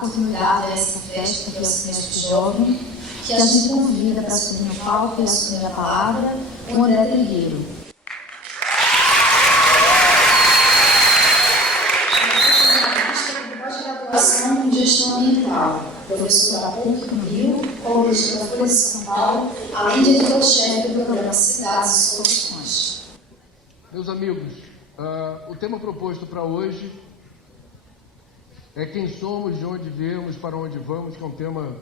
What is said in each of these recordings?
continuidade a essa festa que é o Semestre Jovem, que a gente convida para subir no palco e assumir a palavra o André Trigueiro. Pós-graduação em Gestão Ambiental, professor da PUC no Rio, colunista da Folha de São Paulo, além de editor-chefe do programa Cidades e Soluções. Meus amigos, o tema proposto para hoje é quem somos, de onde viemos, para onde vamos, que é um tema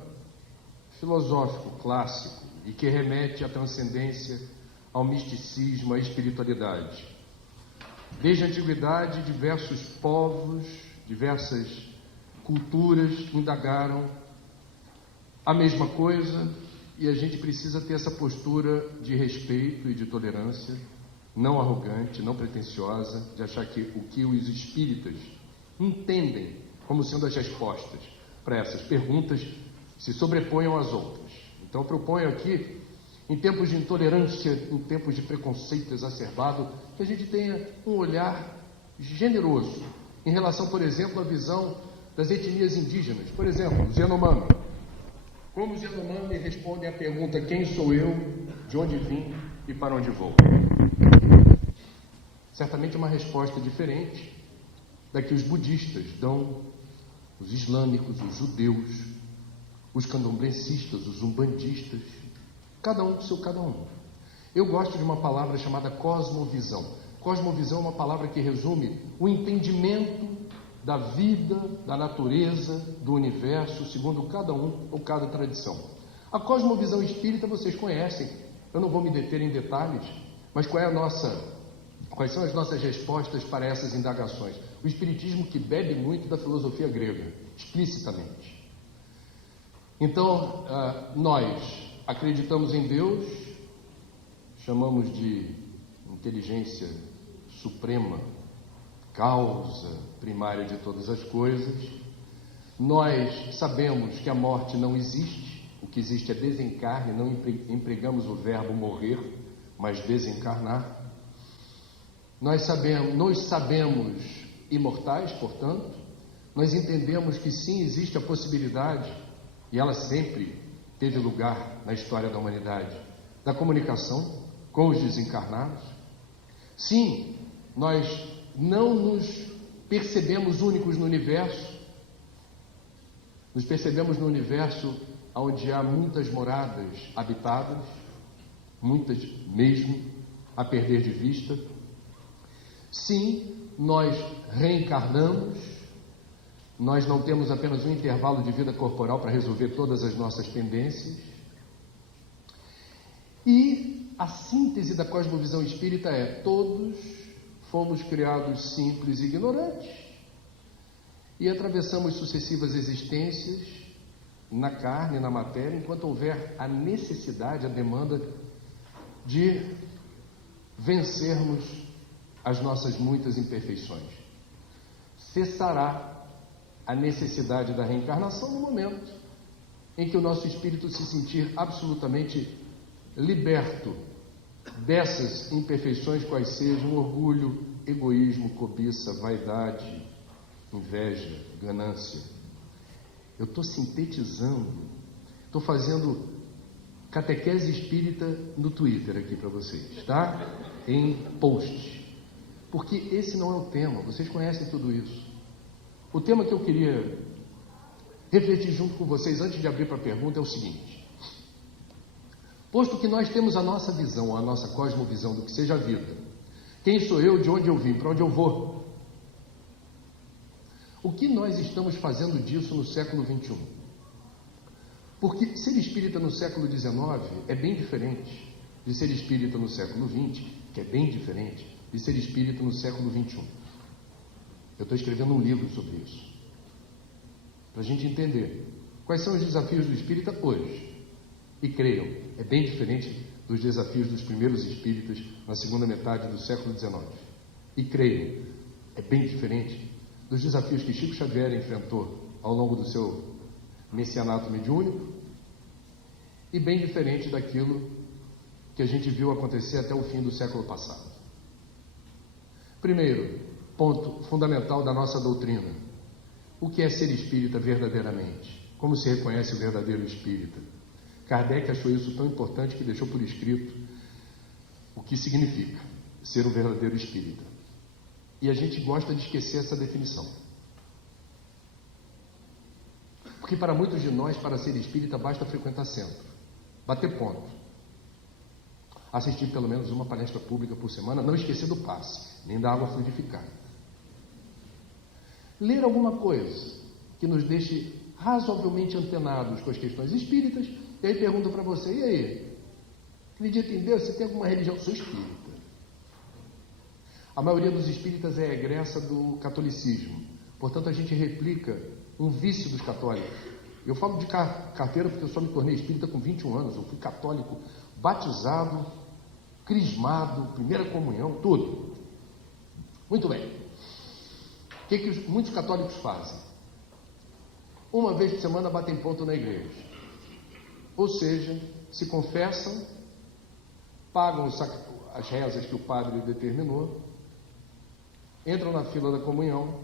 filosófico, clássico, e que remete à transcendência, ao misticismo, à espiritualidade. Desde a antiguidade, diversos povos, diversas culturas indagaram a mesma coisa, e a gente precisa ter essa postura de respeito e de tolerância, não arrogante, não pretensiosa, de achar que o que os espíritas entendem como sendo as respostas para essas perguntas se sobreponham às outras. Então eu proponho aqui, em tempos de intolerância, em tempos de preconceito exacerbado, que a gente tenha um olhar generoso em relação, por exemplo, à visão das etnias indígenas. Por exemplo, os Yanomami. Como os Yanomami respondem à pergunta: quem sou eu, de onde vim e para onde vou? Certamente uma resposta diferente da que os budistas dão, os islâmicos, os judeus, os candomblecistas, os umbandistas, cada um com seu cada um. Eu gosto de uma palavra chamada cosmovisão. Cosmovisão é uma palavra que resume o entendimento da vida, da natureza, do universo, segundo cada um ou cada tradição. A cosmovisão espírita vocês conhecem, eu não vou me deter em detalhes, mas quais são as nossas respostas para essas indagações? O espiritismo que bebe muito da filosofia grega, explicitamente. Então, nós acreditamos em Deus, chamamos de inteligência suprema, causa primária de todas as coisas. Nós sabemos que a morte não existe, o que existe é desencarne, não empregamos o verbo morrer, mas desencarnar. Nós sabemos imortais, portanto, nós entendemos que sim, existe a possibilidade, e ela sempre teve lugar na história da humanidade, da comunicação com os desencarnados. Sim, nós não nos percebemos únicos no universo, nos percebemos no universo onde há muitas moradas habitadas, muitas mesmo, a perder de vista. Sim, nós reencarnamos, nós não temos apenas um intervalo de vida corporal para resolver todas as nossas pendências. E a síntese da cosmovisão espírita é: todos fomos criados simples e ignorantes e atravessamos sucessivas existências na carne, na matéria, enquanto houver a necessidade, a demanda de vencermos as nossas muitas imperfeições. Cessará a necessidade da reencarnação no momento em que o nosso espírito se sentir absolutamente liberto dessas imperfeições, quais sejam orgulho, egoísmo, cobiça, vaidade, inveja, ganância. Eu estou sintetizando, estou fazendo catequese espírita no Twitter aqui para vocês, tá? Em post. Porque esse não é o tema, vocês conhecem tudo isso. O tema que eu queria refletir junto com vocês antes de abrir para a pergunta é o seguinte: posto que nós temos a nossa visão, a nossa cosmovisão do que seja a vida, quem sou eu, de onde eu vim, para onde eu vou, o que nós estamos fazendo disso no século XXI? Porque ser espírita no século XIX é bem diferente de ser espírita no século XX, que é bem diferente de ser espírita no século XXI. Eu estou escrevendo um livro sobre isso, para a gente entender quais são os desafios do espírita hoje. E creiam, é bem diferente dos desafios dos primeiros espíritas na segunda metade do século XIX. E creiam, é bem diferente dos desafios que Chico Xavier enfrentou ao longo do seu messianato mediúnico, e bem diferente daquilo que a gente viu acontecer até o fim do século passado. Primeiro ponto fundamental da nossa doutrina: O que é ser espírita verdadeiramente? Como se reconhece o verdadeiro espírita? Kardec achou isso tão importante que deixou por escrito o que significa ser um verdadeiro espírita. E a gente gosta de esquecer essa definição. Porque para muitos de nós, para ser espírita, basta frequentar centro, bater ponto, assistir pelo menos uma palestra pública por semana, não esquecer do passe, nem da água fluidificada. Ler alguma coisa que nos deixe razoavelmente antenados com as questões espíritas, e aí pergunto para você, e aí? Acredita em Deus? Você tem alguma religião? Eu sou espírita. A maioria dos espíritas é egressa do catolicismo, portanto a gente replica um vício dos católicos. Eu falo de carteira porque eu só me tornei espírita com 21 anos, eu fui católico, batizado, crismado, primeira comunhão, tudo. Muito bem. O que muitos católicos fazem? Uma vez por semana batem ponto na igreja. Ou seja, se confessam, pagam as rezas que o padre determinou, entram na fila da comunhão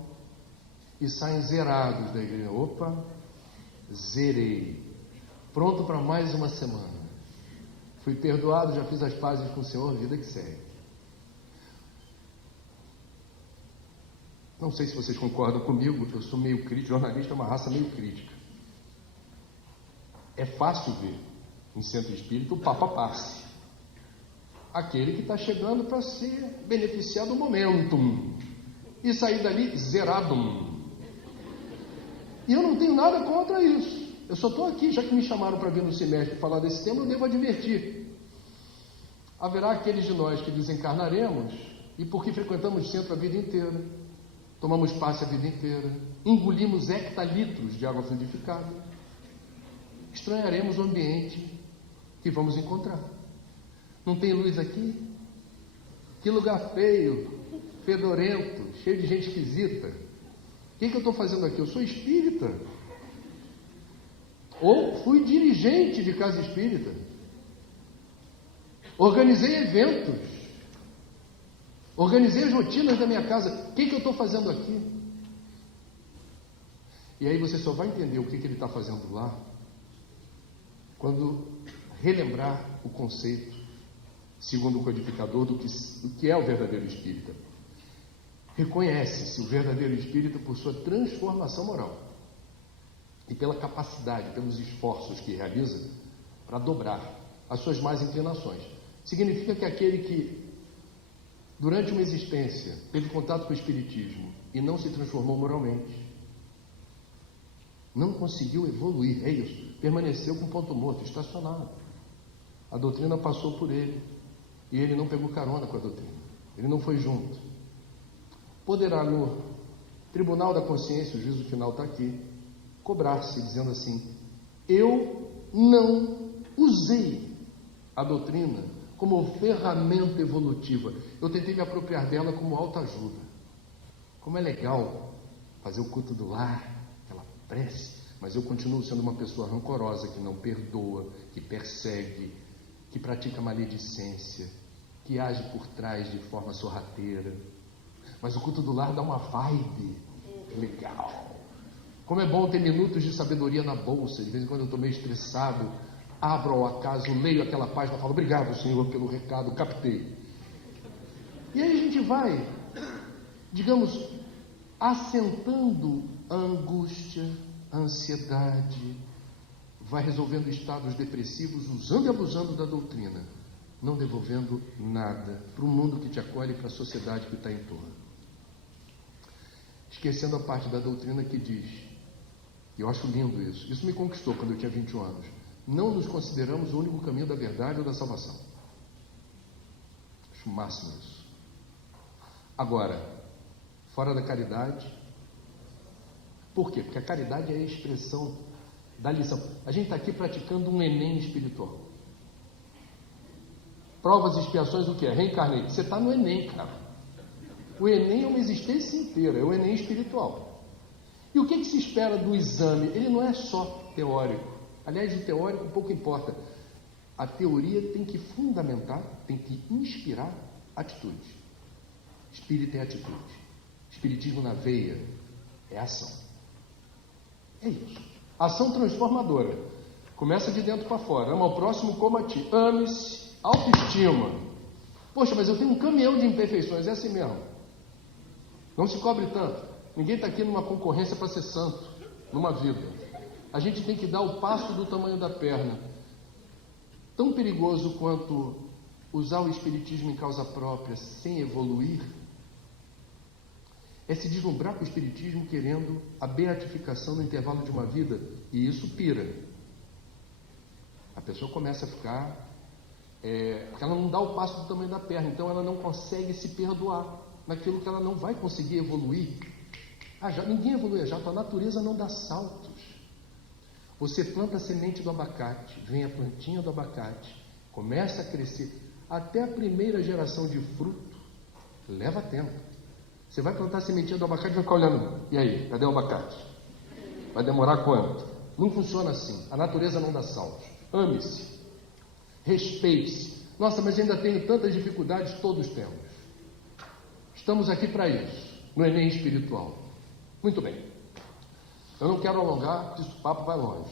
e saem zerados da igreja. Opa, zerei. Pronto para mais uma semana. Fui perdoado, já fiz as pazes com o Senhor, vida que segue. Não sei se vocês concordam comigo, eu sou meio crítico, jornalista é uma raça meio crítica. É fácil ver em centro espírita o Papa Passe. Aquele que está chegando para ser beneficiado do momentum. E sair dali zerado. E eu não tenho nada contra isso. Eu só estou aqui, já que me chamaram para vir no semestre falar desse tema, eu devo advertir. Haverá aqueles de nós que desencarnaremos e porque frequentamos centro a vida inteira, tomamos passe a vida inteira, engolimos hectalitros de água fluidificada, estranharemos o ambiente que vamos encontrar. Não tem luz aqui? Que lugar feio, fedorento, cheio de gente esquisita. O que eu estou fazendo aqui? Eu sou espírita. Ou fui dirigente de casa espírita. Organizei eventos. Organizei as rotinas da minha casa. O que eu estou fazendo aqui? E aí você só vai entender o que ele está fazendo lá quando relembrar o conceito, segundo o codificador, do que é o verdadeiro espírita. Reconhece-se o verdadeiro espírita por sua transformação moral e pela capacidade, pelos esforços que realiza para dobrar as suas más inclinações. Significa que aquele que, durante uma existência, teve contato com o espiritismo e não se transformou moralmente, não conseguiu evoluir, é isso, permaneceu com ponto morto, estacionado. A doutrina passou por ele e ele não pegou carona com a doutrina, ele não foi junto. Poderá no tribunal da consciência, o juízo final está aqui, cobrar-se dizendo assim: eu não usei a doutrina como ferramenta evolutiva, eu tentei me apropriar dela como autoajuda. Como é legal fazer o culto do lar, aquela prece, mas eu continuo sendo uma pessoa rancorosa, que não perdoa, que persegue, que pratica maledicência, que age por trás de forma sorrateira. Mas o culto do lar dá uma vibe legal. Como é bom ter minutos de sabedoria na bolsa. De vez em quando eu estou meio estressado, abro ao acaso, leio aquela página e falo: obrigado, Senhor, pelo recado, captei. E aí a gente vai, digamos, assentando a angústia, a ansiedade, vai resolvendo estados depressivos, usando e abusando da doutrina, não devolvendo nada para o mundo que te acolhe e para a sociedade que está em torno. Esquecendo a parte da doutrina que diz, e eu acho lindo isso me conquistou quando eu tinha 21 anos, não nos consideramos o único caminho da verdade ou da salvação. Acho o máximo isso. Agora, fora da caridade, por quê? Porque a caridade é a expressão da lição. A gente está aqui praticando um Enem espiritual. Provas e expiações, o que é? Reencarnei. Você está no Enem, cara. O Enem é uma existência inteira, é o Enem espiritual. E o que se espera do exame? Ele não é só teórico. Aliás, o teórico pouco importa. A teoria tem que fundamentar, tem que inspirar atitude. Espírito é atitude. Espiritismo na veia é ação. É isso. Ação transformadora. Começa de dentro para fora. Ama ao próximo como a ti. Ame-se. Autoestima. Poxa, mas eu tenho um caminhão de imperfeições. É assim mesmo. Não se cobre tanto. Ninguém está aqui numa concorrência para ser santo, numa vida. A gente tem que dar o passo do tamanho da perna. Tão perigoso quanto usar o espiritismo em causa própria sem evoluir é se deslumbrar com o espiritismo querendo a beatificação no intervalo de uma vida, e isso pira. A pessoa começa a ficar porque ela não dá o passo do tamanho da perna, então ela não consegue se perdoar naquilo que ela não vai conseguir evoluir. Ninguém evolui já, a natureza não dá saltos. Você planta a semente do abacate, vem a plantinha do abacate, começa a crescer, até a primeira geração de fruto leva tempo. Você vai plantar a sementinha do abacate e vai ficar olhando, e aí, cadê o abacate? Vai demorar quanto? Não funciona assim, a natureza não dá saltos. Ame-se, respeite-se. Nossa, mas ainda tenho tantas dificuldades, todos temos. Estamos aqui para isso, no Enem espiritual. Muito bem. Eu não quero alongar, porque o papo vai longe.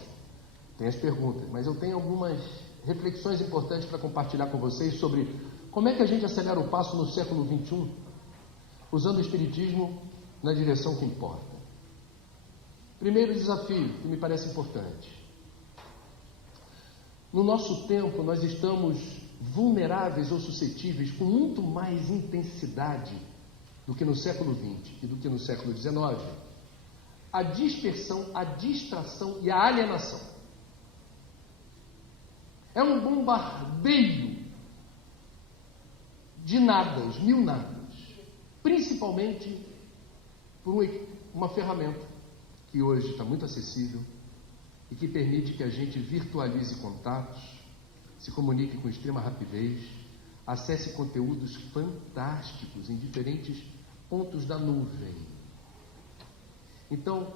Tem as perguntas, mas eu tenho algumas reflexões importantes para compartilhar com vocês sobre como é que a gente acelera o passo no século XXI, usando o Espiritismo na direção que importa. Primeiro desafio, que me parece importante. No nosso tempo, nós estamos vulneráveis ou suscetíveis com muito mais intensidade do que no século XX e do que no século XIX, a dispersão, a distração e a alienação. É um bombardeio de nadas, mil nadas, principalmente por uma ferramenta que hoje está muito acessível e que permite que a gente virtualize contatos, se comunique com extrema rapidez, acesse conteúdos fantásticos em diferentes pontos da nuvem. Então,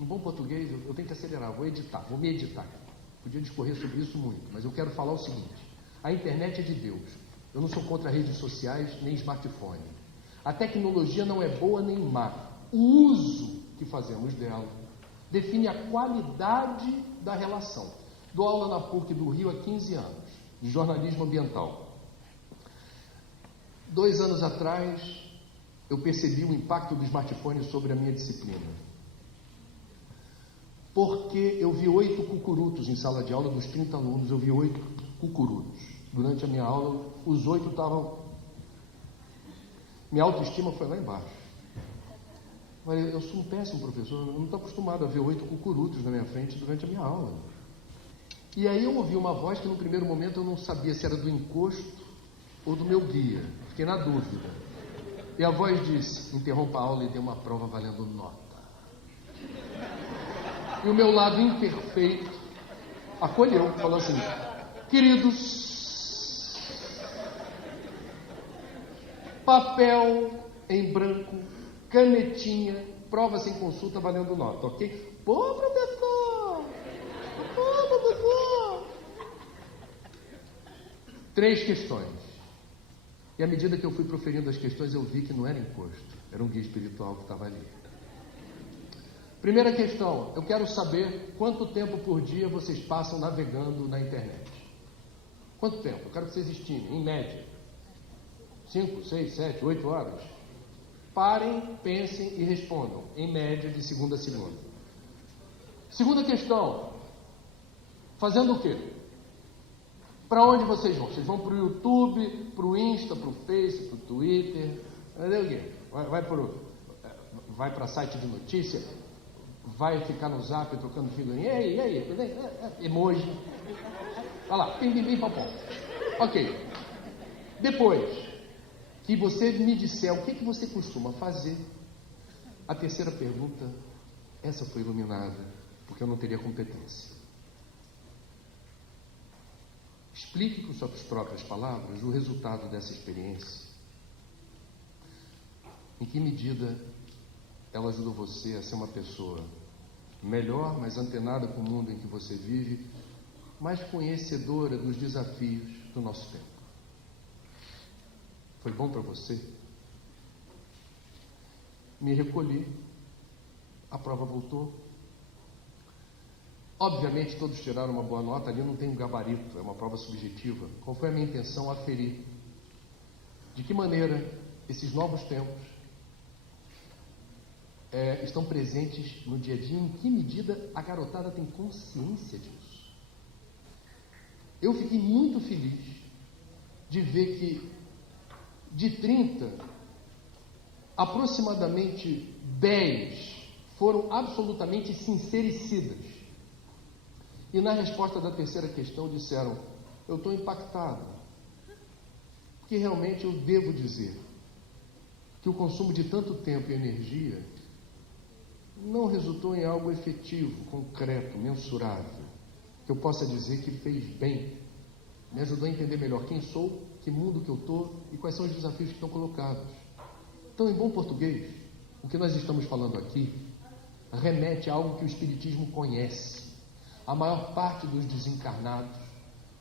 em bom português, eu tenho que acelerar, vou me editar. Podia discorrer sobre isso muito, mas eu quero falar o seguinte: a internet é de Deus. Eu não sou contra redes sociais nem smartphone. A tecnologia não é boa nem má. O uso que fazemos dela define a qualidade da relação. Dou aula na PUC do Rio há 15 anos, de jornalismo ambiental. 2 anos atrás, eu percebi o impacto do smartphone sobre a minha disciplina. Porque eu vi 8 cucurutos em sala de aula, dos 30 alunos, eu vi 8 cucurutos. Durante a minha aula, os 8 estavam... Minha autoestima foi lá embaixo. Mas eu sou um péssimo professor, eu não estou acostumado a ver 8 cucurutos na minha frente durante a minha aula. E aí eu ouvi uma voz que no primeiro momento eu não sabia se era do encosto ou do meu guia. Fiquei na dúvida. E a voz disse: interrompa a aula e dê uma prova valendo nota. E o meu lado imperfeito acolheu, falou assim: queridos, papel em branco, canetinha, prova sem consulta valendo nota, ok? Pô, professor! Pô, professor! 3 questões. E à medida que eu fui proferindo as questões, eu vi que não era encosto, era um guia espiritual que estava ali. Primeira questão: eu quero saber quanto tempo por dia vocês passam navegando na internet. Quanto tempo? Eu quero que vocês estimem, em média. 5, 6, 7, 8 horas? Parem, pensem e respondam, em média, de segunda a segunda. Segunda questão: fazendo o quê? Para onde vocês vão? Vocês vão para o YouTube, para o Insta, para o Face, para o Twitter? Vai para site de notícia? Vai ficar no Zap trocando figurinha? E aí? Emoji. Olha lá, pim, pim, pim, pam, pam. Ok. Depois que você me disser o que você costuma fazer, a terceira pergunta, essa foi iluminada, porque eu não teria competência. Explique com suas próprias palavras o resultado dessa experiência. Em que medida ela ajudou você a ser uma pessoa melhor, mais antenada com o mundo em que você vive, mais conhecedora dos desafios do nosso tempo? Foi bom para você? Me recolhi, a prova voltou, Obviamente todos tiraram uma boa nota, ali não tem um gabarito, é uma prova subjetiva. Qual foi a minha intenção? Aferir de que maneira esses novos tempos estão presentes no dia a dia, em que medida a garotada tem consciência disso. Eu fiquei muito feliz de ver que de 30, aproximadamente 10 foram absolutamente sincericidas. E na resposta da terceira questão disseram: eu estou impactado, porque realmente eu devo dizer que o consumo de tanto tempo e energia não resultou em algo efetivo, concreto, mensurável, que eu possa dizer que fez bem, me ajudou a entender melhor quem sou, que mundo que eu estou e quais são os desafios que estão colocados. Então, em bom português, o que nós estamos falando aqui remete a algo que o Espiritismo conhece. A maior parte dos desencarnados,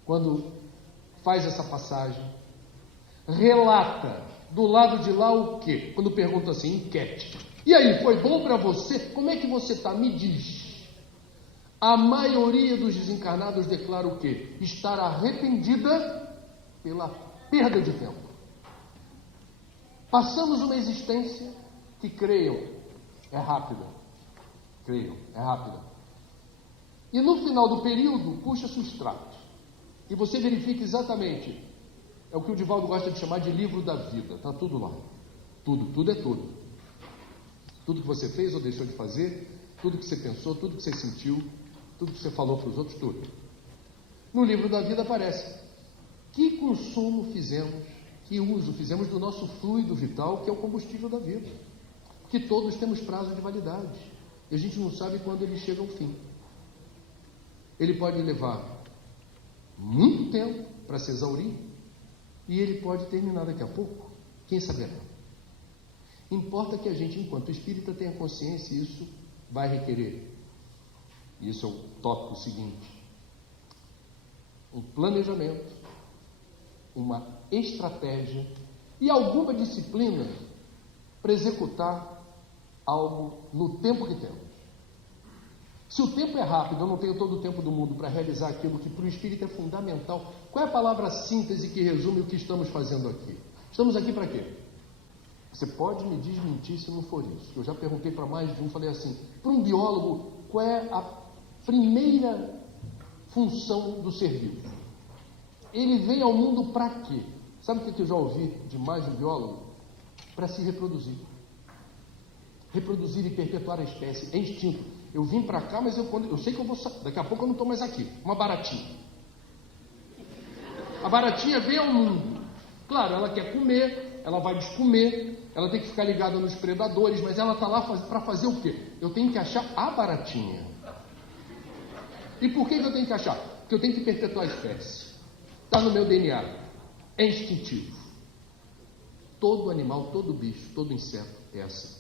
quando faz essa passagem, relata do lado de lá o quê? Quando pergunta assim, enquete. E aí, foi bom para você? Como é que você está? Me diz. A maioria dos desencarnados declara o quê? Estar arrependida pela perda de tempo. Passamos uma existência que, creiam, é rápida. Creiam, é rápida. E no final do período, puxa-se o extrato. E você verifica exatamente, é o que o Divaldo gosta de chamar de livro da vida. Está tudo lá. Tudo é tudo. Tudo que você fez ou deixou de fazer, tudo que você pensou, tudo que você sentiu, tudo que você falou para os outros, tudo. No livro da vida aparece que consumo fizemos, que uso fizemos do nosso fluido vital, que é o combustível da vida. Que todos temos prazo de validade. E a gente não sabe quando ele chega ao fim. Ele pode levar muito tempo para se exaurir e ele pode terminar daqui a pouco. Quem saberá? Importa que a gente, enquanto espírita, tenha consciência e isso vai requerer. Isso é o tópico seguinte. Um planejamento, uma estratégia e alguma disciplina para executar algo no tempo que temos. Se o tempo é rápido, eu não tenho todo o tempo do mundo para realizar aquilo que para o espírito é fundamental. Qual é a palavra síntese que resume o que estamos fazendo aqui? Estamos aqui para quê? Você pode me desmentir se não for isso. Eu já perguntei para mais de um, falei assim, para um biólogo, qual é a primeira função do ser vivo? Ele vem ao mundo para quê? Sabe o que eu já ouvi de mais de um biólogo? Para se reproduzir. Reproduzir e perpetuar a espécie. É instinto. Eu vim para cá, mas eu sei que eu vou sair. Daqui a pouco eu não estou mais aqui. Uma baratinha. A baratinha vem ao mundo. Claro, ela quer comer, ela vai descomer, ela tem que ficar ligada nos predadores, mas ela está lá para fazer o quê? Eu tenho que achar a baratinha. E por que eu tenho que achar? Porque eu tenho que perpetuar a espécie. Está no meu DNA. É instintivo. Todo animal, todo bicho, todo inseto é assim.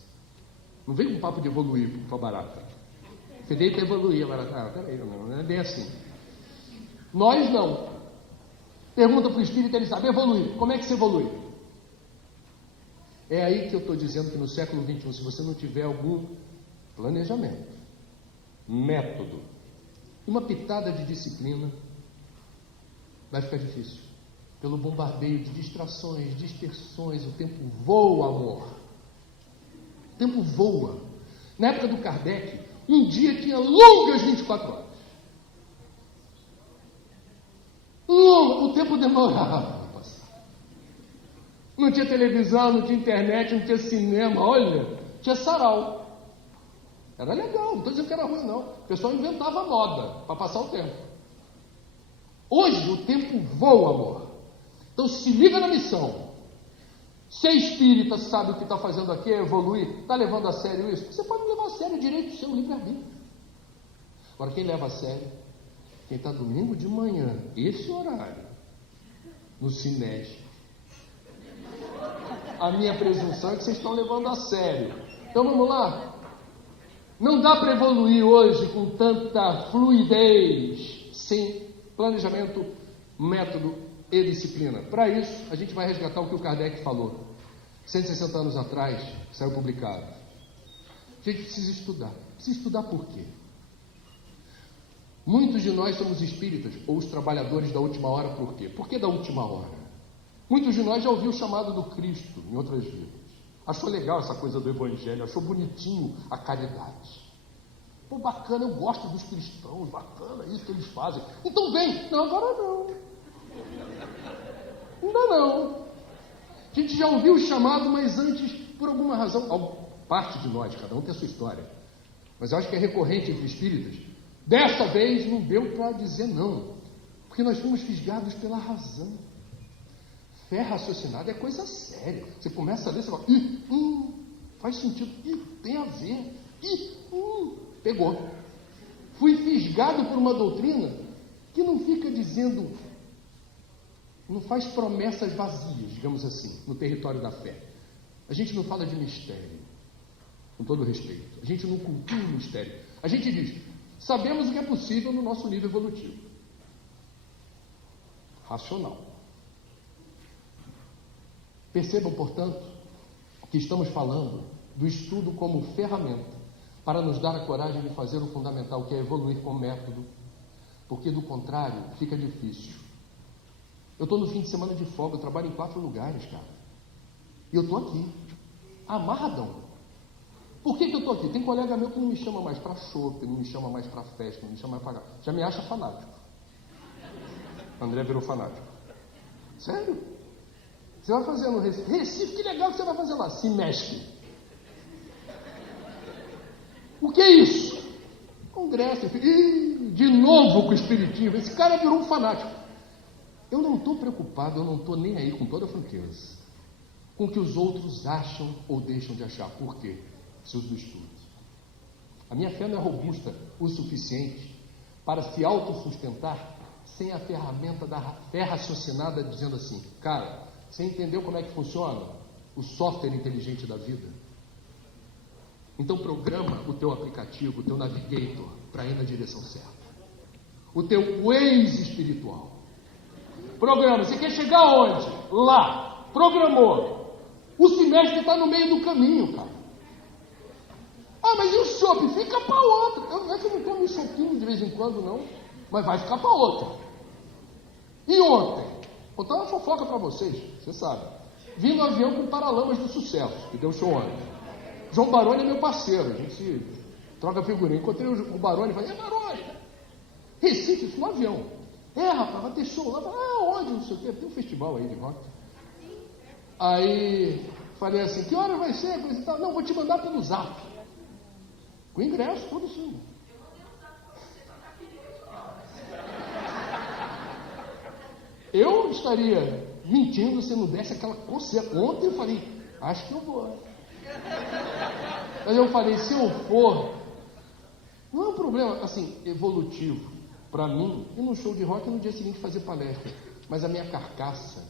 Não vem com papo de evoluir para barata. Você deita evoluir a barata. Ah, peraí, não é bem assim. Nós não. Pergunta para o espírito, ele sabe evoluir. Como é que se evolui? É aí que eu estou dizendo que no século XXI, se você não tiver algum planejamento, método, uma pitada de disciplina, vai ficar difícil. Pelo bombardeio de distrações, dispersões, o tempo voa, amor. O tempo voa. Na época do Kardec, um dia tinha longas 24 horas. O tempo demorava para passar. Não tinha televisão, não tinha internet, não tinha cinema, olha, tinha sarau. Era legal, não estou dizendo que era ruim, não. O pessoal inventava moda para passar o tempo. Hoje o tempo voa, amor. Então se liga na missão. Ser espírita, sabe o que está fazendo aqui, é evoluir, está levando a sério isso? Você pode levar a sério o direito do seu livre-arbítrio. Agora, quem leva a sério? Quem está domingo de manhã, esse horário, no Cinege. A minha presunção é que vocês estão levando a sério. Então vamos lá. Não dá para evoluir hoje com tanta fluidez, sem planejamento, método e disciplina. Para isso, a gente vai resgatar o que o Kardec falou. 160 anos atrás, saiu publicado. A gente precisa estudar. Precisa estudar por quê? Muitos de nós somos espíritas, ou os trabalhadores da última hora, por quê? Por que da última hora? Muitos de nós já ouviram o chamado do Cristo em outras vidas. Achou legal essa coisa do Evangelho, achou bonitinho a caridade. Pô, bacana, eu gosto dos cristãos, bacana isso que eles fazem. Então vem. Não, agora não. Ainda não. A gente já ouviu o chamado, mas antes, por alguma razão, parte de nós, cada um tem a sua história, mas eu acho que é recorrente entre espíritas, dessa vez não deu para dizer não, porque nós fomos fisgados pela razão. Fé raciocinada é coisa séria. Você começa a ler, você fala, faz sentido, tem a ver, pegou. Fui fisgado por uma doutrina que não fica dizendo, não faz promessas vazias, digamos assim, no território da fé. A gente não fala de mistério, com todo respeito. A gente não cultua o mistério. A gente diz, sabemos o que é possível no nosso nível evolutivo. Racional. Percebam, portanto, que estamos falando do estudo como ferramenta para nos dar a coragem de fazer o fundamental, que é evoluir com método, porque do contrário fica difícil. Eu estou no fim de semana de folga, eu trabalho em 4 lugares, cara. E eu estou aqui, amarradão. Por que eu estou aqui? Tem colega meu que não me chama mais para chopp, não me chama mais para festa, não me chama mais para... Já me acha fanático. André virou fanático. Sério? Você vai fazer no Recife. Recife, que legal que você vai fazer lá. Se mexe. O que é isso? Congresso. Ih, de novo com o espiritismo. Esse cara virou um fanático. Eu não estou preocupado, eu não estou nem aí, com toda a franqueza, com o que os outros acham ou deixam de achar. Por quê? Seus estudos. A minha fé não é robusta o suficiente para se autossustentar sem a ferramenta da fé raciocinada, dizendo assim, cara, você entendeu como é que funciona o software inteligente da vida? Então programa o teu aplicativo, o teu navigator, para ir na direção certa. O teu Waze espiritual. Programa, você quer chegar aonde? Lá. Programou. O semestre está no meio do caminho, cara. Ah, mas e o chopp? Fica para outra. Não é que eu não tomo um chopinho de vez em quando, não. Mas vai ficar para outra. E ontem? Vou contar uma fofoca para vocês, você sabe. Vim no avião com Paralamas do Sucesso, que deu show ontem. João Baroni é meu parceiro, a gente se troca figurinha. Encontrei o Baroni e falei, Baroni, Recife, isso no avião. Rapaz, vai ter show lá. Onde? Não sei o quê. Tem um festival aí de rock. Aí falei assim, que hora vai ser? Coisa e tal. Não, vou te mandar pelo zap. Com ingresso, tudo assim. Eu estaria mentindo se não desse aquela coceira. Ontem eu falei, acho que eu vou. Mas eu falei, se eu for, não é um problema, assim, evolutivo. Para mim, ir num show de rock no dia seguinte fazer palestra. Mas a minha carcaça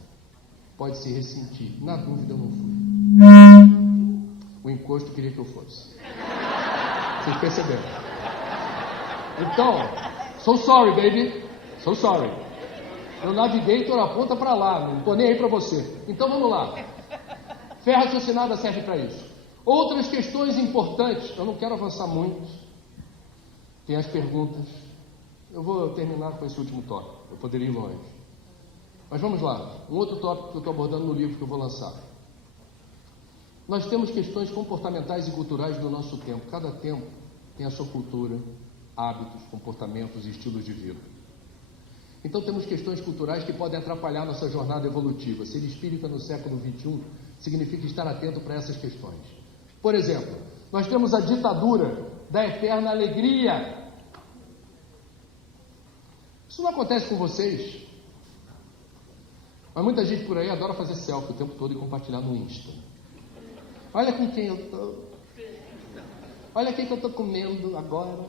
pode se ressentir. Na dúvida, eu não fui. O encosto queria que eu fosse. Vocês perceberam? Então, so sorry, baby. So sorry. Meu navigator aponta para lá. Não estou nem aí para você. Então, vamos lá. Fé raciocinada serve para isso. Outras questões importantes. Eu não quero avançar muito. Tem as perguntas. Eu vou terminar com esse último tópico. Eu poderia ir longe. Mas vamos lá. Um outro tópico que eu estou abordando no livro que eu vou lançar. Nós temos questões comportamentais e culturais do nosso tempo. Cada tempo tem a sua cultura, hábitos, comportamentos e estilos de vida. Então temos questões culturais que podem atrapalhar nossa jornada evolutiva. Ser espírita no século XXI significa estar atento para essas questões. Por exemplo, nós temos a ditadura da eterna alegria. Isso não acontece com vocês, mas muita gente por aí adora fazer selfie o tempo todo e compartilhar no Insta. Olha com quem eu estou. Olha o que eu estou comendo agora.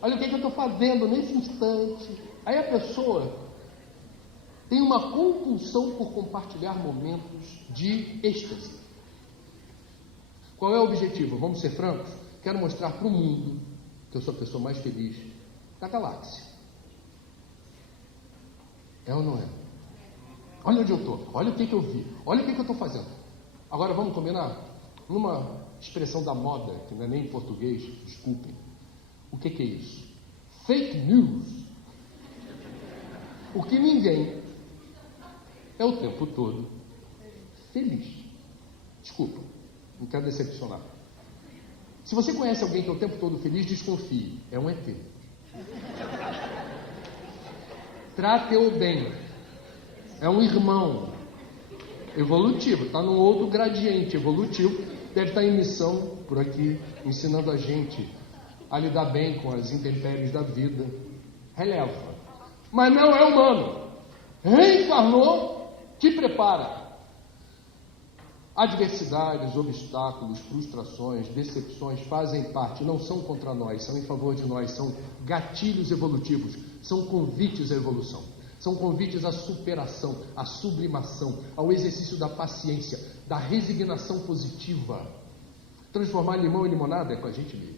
Olha o que eu estou fazendo nesse instante. Aí a pessoa tem uma compulsão por compartilhar momentos de êxtase. Qual é o objetivo? Vamos ser francos? Quero mostrar para o mundo que eu sou a pessoa mais feliz da galáxia. É ou não é? Olha onde eu estou, olha o que eu vi, olha o que eu estou fazendo. Agora vamos combinar? Numa expressão da moda, que não é nem em português, desculpem. O que é isso? fake news. Porque ninguém é o tempo todo feliz. Desculpa, não quero decepcionar. Se você conhece alguém que é o tempo todo feliz, desconfie, é um ET. Trate-o bem. É um irmão evolutivo, está num outro gradiente evolutivo, deve estar em missão por aqui, ensinando a gente a lidar bem com as intempéries da vida. Releva. Mas não é humano. Reencarnou, te prepara. Adversidades, obstáculos, frustrações, decepções fazem parte, não são contra nós, são em favor de nós, são gatilhos evolutivos, são convites à evolução, são convites à superação, à sublimação, ao exercício da paciência, da resignação positiva. Transformar limão em limonada é com a gente mesmo.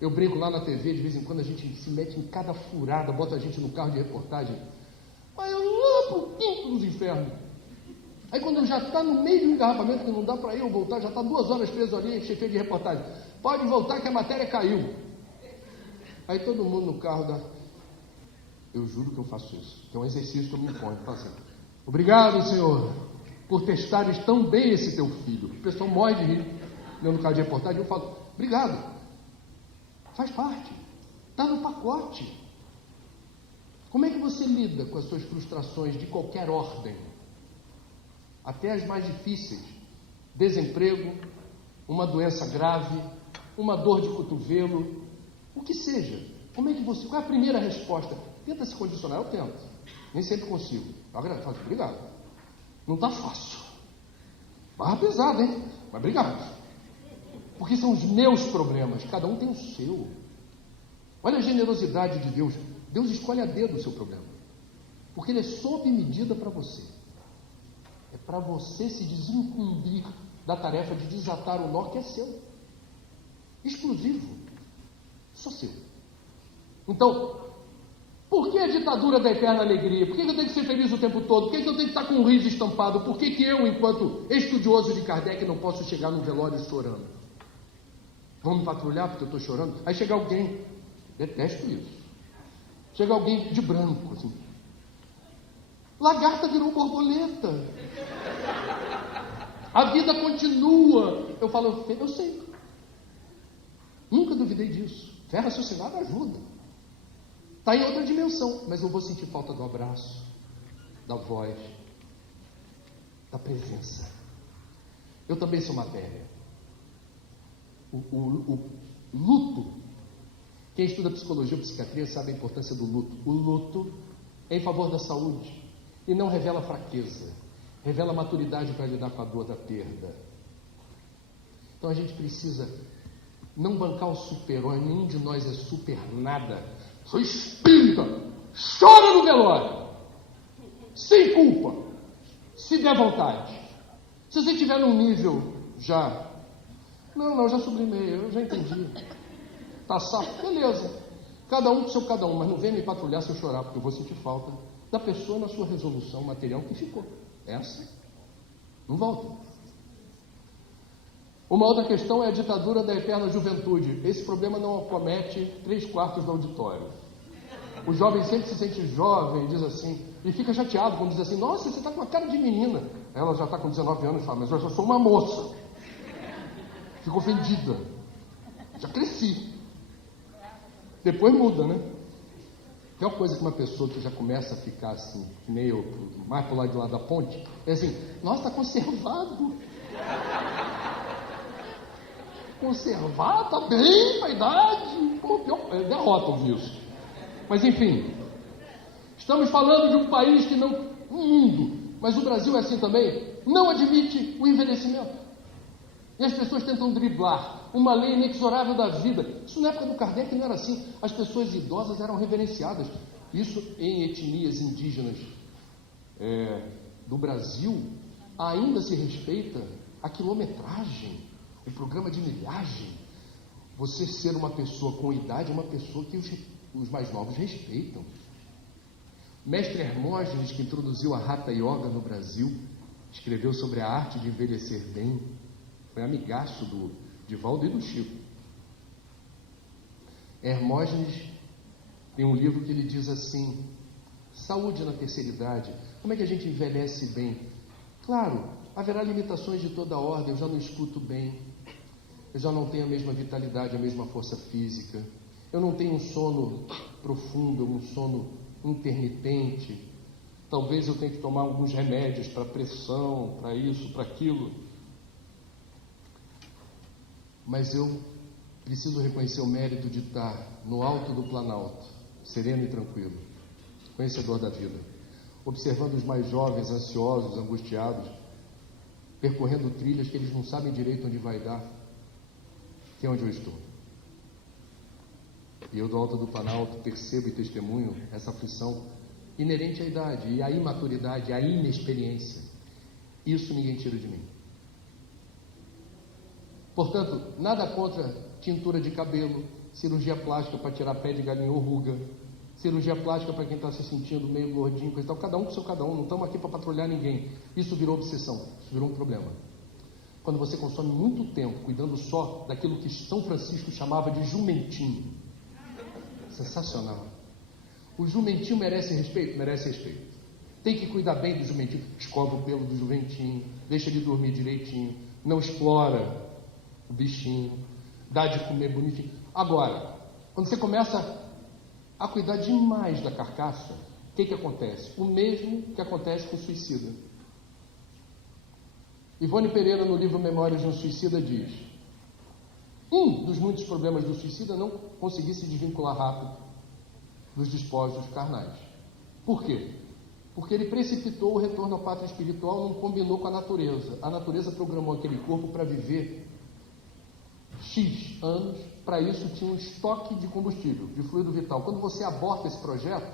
Eu brinco lá na TV, de vez em quando a gente se mete em cada furada, bota a gente no carro de reportagem, mas eu vou pro quinto dos infernos. Aí quando já está no meio do engarrafamento, que não dá para eu voltar, já está 2 horas preso ali, chefe de reportagem, pode voltar que a matéria caiu. Aí todo mundo no carro dá, eu juro que eu faço isso, que é um exercício que eu me imponho fazendo. Obrigado, Senhor, por testares tão bem esse teu filho. O pessoal morre de rir, no carro de reportagem, eu falo, obrigado, faz parte, está no pacote. Como é que você lida com as suas frustrações de qualquer ordem? Até as mais difíceis, desemprego, uma doença grave, uma dor de cotovelo, o que seja. Como é que você, qual é a primeira resposta? Tenta se condicionar, eu tento, nem sempre consigo. Eu falo, obrigado, não está fácil, barra pesada, hein? Mas obrigado, porque são os meus problemas, cada um tem o seu. Olha a generosidade de Deus, Deus escolhe a dedo o seu problema, porque Ele é sob medida para você. É para você se desincumbir da tarefa de desatar o nó que é seu. Exclusivo. Só seu. Então, por que a ditadura da eterna alegria? Por que eu tenho que ser feliz o tempo todo? Por que eu tenho que estar com um riso estampado? Por que eu, enquanto estudioso de Kardec, não posso chegar num velório chorando? Vão me patrulhar porque eu estou chorando? Aí chega alguém, detesto isso, chega alguém de branco, assim, lagarta virou borboleta. A vida continua. Eu falo, eu sei. Nunca duvidei disso. Fé raciocinada ajuda. Está em outra dimensão, mas eu vou sentir falta do abraço, da voz, da presença. Eu também sou matéria. O luto, quem estuda psicologia ou psiquiatria sabe a importância do luto. O luto é em favor da saúde. E não revela fraqueza, revela maturidade para lidar com a dor da perda. Então a gente precisa não bancar o super-homem, nenhum de nós é super nada. Sou espírita, chora no velório, sem culpa, se der vontade. Se você estiver num nível já, não, já sublimei, eu já entendi, tá safo, beleza, cada um com seu cada um, mas não venha me patrulhar se eu chorar, porque eu vou sentir falta da pessoa na sua resolução material que ficou. Essa não volta. Uma outra questão é a ditadura da eterna juventude. Esse problema não acomete 3/4 do auditório. O jovem sempre se sente jovem, diz assim, e fica chateado quando diz assim, nossa, você está com a cara de menina. Ela já está com 19 anos e fala, mas eu já sou uma moça. Fico ofendida. Já cresci. Depois muda, né? Tem uma coisa que uma pessoa que já começa a ficar assim, que nem eu, mais pro lado de lá da ponte, é assim, nossa, está conservado. Conservado, tá bem, a idade. Pô, derrota ouvir isso. Mas enfim, estamos falando de um país que não, um mundo, mas o Brasil é assim também, não admite o envelhecimento. E as pessoas tentam driblar uma lei inexorável da vida. Isso na época do Kardec não era assim. As pessoas idosas eram reverenciadas. Isso em etnias indígenas do Brasil ainda se respeita a quilometragem, o programa de milhagem. Você ser uma pessoa com idade é uma pessoa que os mais novos respeitam. Mestre Hermógenes, que introduziu a Hatha Yoga no Brasil, escreveu sobre a arte de envelhecer bem. Foi amigaço do Divaldo e do Chico. Hermógenes tem um livro que ele diz assim: saúde na terceira idade, como é que a gente envelhece bem? Claro, haverá limitações de toda ordem, eu já não escuto bem, eu já não tenho a mesma vitalidade, a mesma força física, eu não tenho um sono profundo, um sono intermitente, talvez eu tenha que tomar alguns remédios para pressão, para isso, para aquilo, mas eu preciso reconhecer o mérito de estar no alto do Planalto, sereno e tranquilo, conhecedor da vida, observando os mais jovens, ansiosos, angustiados, percorrendo trilhas que eles não sabem direito onde vai dar, que é onde eu estou. E eu do alto do Planalto percebo e testemunho essa aflição inerente à idade, e à imaturidade, à inexperiência. Isso ninguém tira de mim. Portanto, nada contra tintura de cabelo, cirurgia plástica para tirar pé de galinha ou ruga, cirurgia plástica para quem está se sentindo meio gordinho, coisa e tal. Cada um com seu cada um, não estamos aqui para patrulhar ninguém. Isso virou obsessão, isso virou um problema. Quando você consome muito tempo cuidando só daquilo que São Francisco chamava de jumentinho. Sensacional. O jumentinho merece respeito? Merece respeito. Tem que cuidar bem do jumentinho. Escova o pelo do jumentinho, deixa ele dormir direitinho, não explora o bichinho, dá de comer bonitinho. Agora, quando você começa a cuidar demais da carcaça, o que acontece? O mesmo que acontece com o suicida. Ivone Pereira, no livro Memórias de um Suicida, diz: um dos muitos problemas do suicida é não conseguir se desvincular rápido dos despojos carnais. Por quê? Porque ele precipitou o retorno à pátria espiritual, não combinou com a natureza. A natureza programou aquele corpo para viver X anos, para isso tinha um estoque de combustível, de fluido vital. Quando você aborta esse projeto,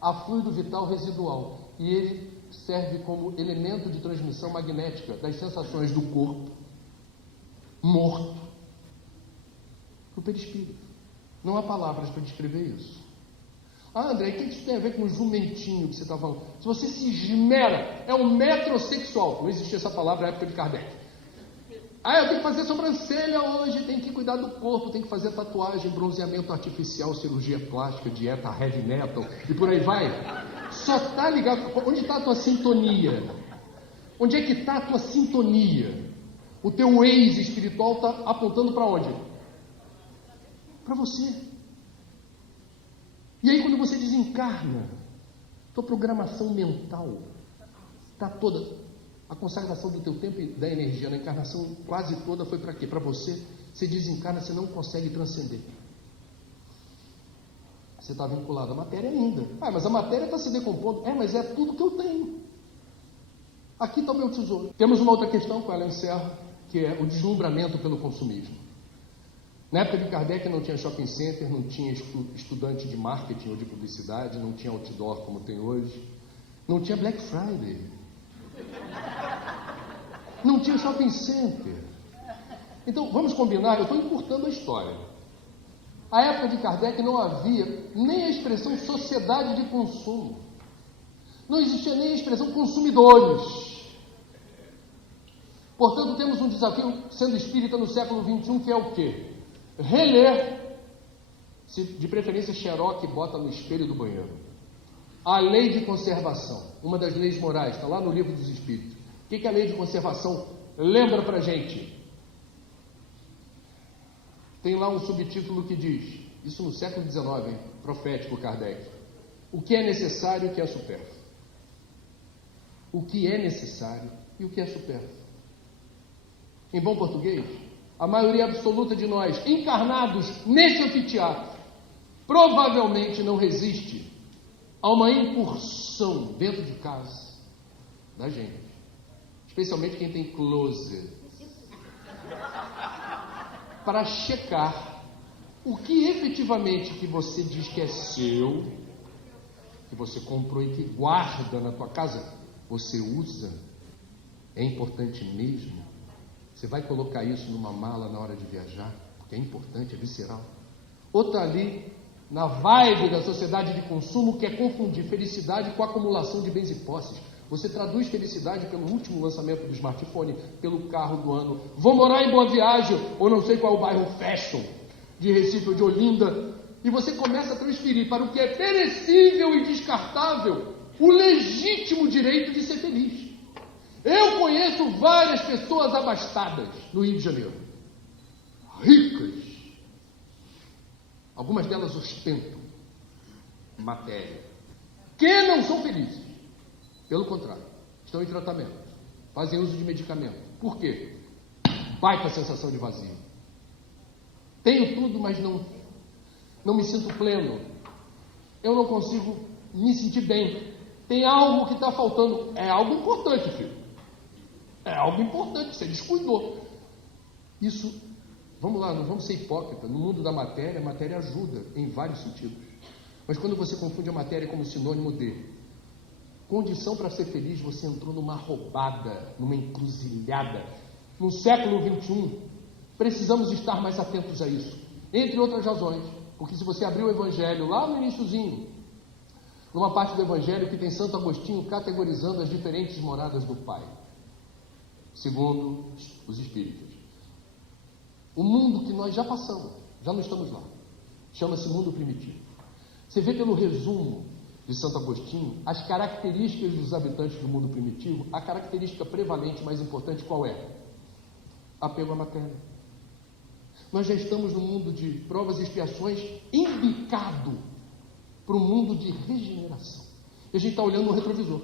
há fluido vital residual, e ele serve como elemento de transmissão magnética das sensações do corpo morto para o perispírito. Não há palavras para descrever isso. Ah, André, o que isso tem a ver com o jumentinho que você está falando? Se você se esmera, é um metrosexual. Não existia essa palavra na época de Kardec. Ah, eu tenho que fazer sobrancelha hoje, tem que cuidar do corpo, tem que fazer tatuagem, bronzeamento artificial, cirurgia plástica, dieta heavy metal e por aí vai. Só está ligado. Onde está a tua sintonia? Onde é que está a tua sintonia? O teu ex espiritual está apontando para onde? Para você. E aí quando você desencarna, tua programação mental está toda. A consagração do teu tempo e da energia na encarnação quase toda foi para quê? Para você. Você desencarna, você não consegue transcender. Você está vinculado à matéria ainda. Ah, mas a matéria está se decompondo. É, mas é tudo que eu tenho. Aqui está o meu tesouro. Temos uma outra questão, com ela eu encerro, que é o deslumbramento pelo consumismo. Na época de Kardec não tinha shopping center, não tinha estudante de marketing ou de publicidade, não tinha outdoor como tem hoje, não tinha Black Friday. Não tinha shopping center. Então, vamos combinar, eu estou encurtando a história. A época de Kardec não havia nem a expressão sociedade de consumo. Não existia nem a expressão consumidores. Portanto, temos um desafio, sendo espírita no século XXI, que é o quê? Reler, se de preferência Xerox, bota no espelho do banheiro, a lei de conservação, uma das leis morais, está lá no Livro dos Espíritos. O que a lei de conservação lembra para a gente? Tem lá um subtítulo que diz, isso no século XIX, hein? Profético Kardec, o que é necessário e o que é supérfluo. O que é necessário e o que é supérfluo. Em bom português, a maioria absoluta de nós, encarnados nesse anfiteatro, provavelmente não resiste a uma incursão dentro de casa da gente, especialmente quem tem closet, para checar o que efetivamente que você diz que é seu, que você comprou e que guarda na tua casa, você usa, é importante mesmo. Você vai colocar isso numa mala na hora de viajar, porque é importante, é visceral. Outra ali, na vibe da sociedade de consumo, que é confundir felicidade com acumulação de bens e posses. Você traduz felicidade pelo último lançamento do smartphone, pelo carro do ano. Vou morar em Boa Viagem, ou não sei qual é o bairro fashion, de Recife ou de Olinda, e você começa a transferir para o que é perecível e descartável o legítimo direito de ser feliz. Eu conheço várias pessoas abastadas no Rio de Janeiro, ricas. Algumas delas ostentam matéria, que não são felizes. Pelo contrário, estão em tratamento, fazem uso de medicamento. Por quê? Baita sensação de vazio. Tenho tudo, mas não me sinto pleno. Eu não consigo me sentir bem. Tem algo que está faltando. É algo importante, filho. É algo importante, você descuidou. Isso, vamos lá, não vamos ser hipócritas. No mundo da matéria, a matéria ajuda em vários sentidos. Mas quando você confunde a matéria como sinônimo de condição para ser feliz, você entrou numa roubada, numa encruzilhada. No século XXI, precisamos estar mais atentos a isso. Entre outras razões, porque se você abrir o Evangelho lá no iniciozinho, numa parte do Evangelho que tem Santo Agostinho categorizando as diferentes moradas do Pai, segundo os Espíritos. O mundo que nós já passamos, já não estamos lá, chama-se mundo primitivo. Você vê pelo resumo de Santo Agostinho as características dos habitantes do mundo primitivo. A característica prevalente, mais importante, qual é? Apego à matéria. Nós já estamos no mundo de provas e expiações embicado para o mundo de regeneração. E a gente está olhando no retrovisor.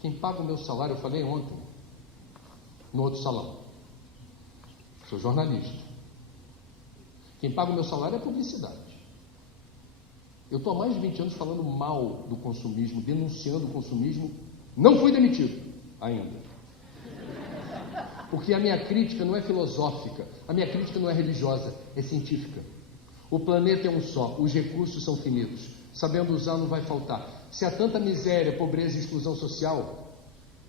Quem paga o meu salário, eu falei ontem, no outro salão, sou jornalista. Quem paga o meu salário é a publicidade. Eu estou há mais de 20 anos falando mal do consumismo, denunciando o consumismo. Não fui demitido ainda. Porque a minha crítica não é filosófica, a minha crítica não é religiosa, é científica. O planeta é um só, os recursos são finitos. Sabendo usar não vai faltar. Se há tanta miséria, pobreza e exclusão social,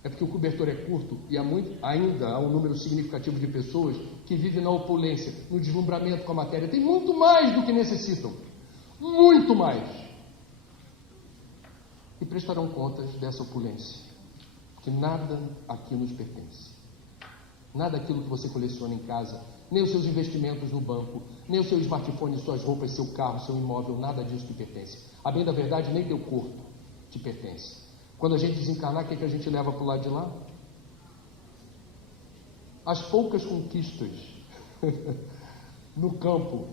é porque o cobertor é curto e ainda há um número significativo de pessoas que vivem na opulência, no deslumbramento com a matéria. Tem muito mais do que necessitam. Muito mais. E prestarão contas dessa opulência. Que nada aqui nos pertence. Nada aquilo que você coleciona em casa, nem os seus investimentos no banco, nem o seu smartphone, suas roupas, seu carro, seu imóvel, nada disso te pertence. A bem da verdade, nem teu corpo te pertence. Quando a gente desencarnar, o que a gente leva para o lado de lá? As poucas conquistas no campo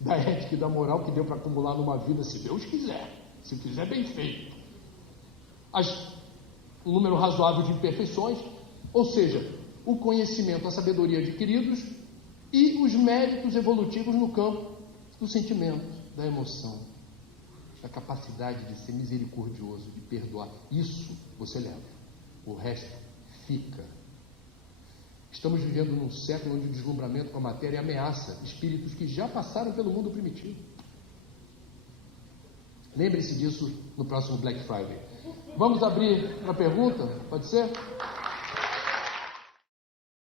da ética e da moral que deu para acumular numa vida, se Deus quiser, se fizer bem feito. Um número razoável de imperfeições, ou seja, o conhecimento, a sabedoria adquiridos e os méritos evolutivos no campo do sentimento, da emoção, da capacidade de ser misericordioso, de perdoar. Isso você leva. O resto fica. Estamos vivendo num século onde o deslumbramento com a matéria ameaça espíritos que já passaram pelo mundo primitivo. Lembre-se disso no próximo Black Friday. Vamos abrir para pergunta? Pode ser?